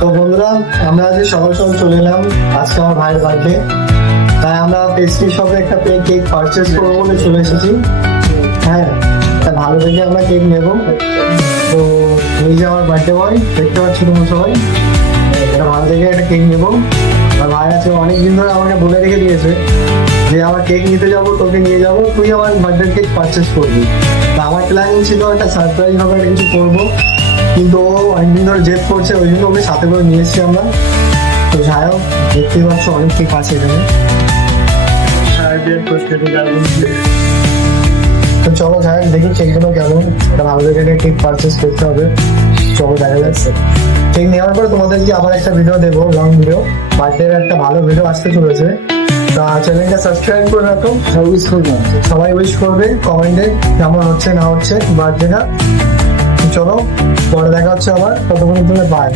তো বন্ধুরা, আমরা আজ সকাল সকাল চলে এলাম। আজকে আমার ভাইয়ের বার্থডে, তাই আমরা পেস্ট্রি শপে একটা কেক পারচেস করবো বলে চলে এসেছি। হ্যাঁ, তা ভালো দেখে আমরা কেক নেব। তো এই যে আমার বার্থডে বয়, দেখতে পাচ্ছি তোমরা সবাই, একটা ভালো দেখে একটা কেক নেবো। আর ভাই আছে অনেকদিন ধরে আমাকে বলে রেখে দিয়েছে যে আমার কেক নিতে যাবো, তোকে নিয়ে যাবো, তুই আমার বার্থডে কেক পারচেস করবি। তা আমার প্ল্যানিং ছিল একটা সারপ্রাইজ ভাবে একটা কিছু করবো, কিন্তু ও অনেকদিন ধরে জেদ করছে, ওই জন্য ওকে সাথে করে নিয়ে এসছি আমরা। তো যাই হোক, দেখতেই পাচ্ছ অনেক কেক আছে এখানে। তো চলো যাই হোক, দেখি কেকগুলো কেমন। ভালো দেখে কেক পারচেস করতে হবে। চলো দেখা যাচ্ছে। কেক নেওয়ার পরে তোমাদেরকে আবার একটা ভিডিও দেবো, লং ভিডিও। বার্থডের একটা ভালো ভিডিও আসতে চলেছে। তা চ্যানেলটা সাবস্ক্রাইব করে রাখো, সবাই উইশ করবে কমেন্টে কেমন হচ্ছে না হচ্ছে বার্থডেটা। চলো পরে দেখা হচ্ছে আবার, ততক্ষণ তুমি বাই।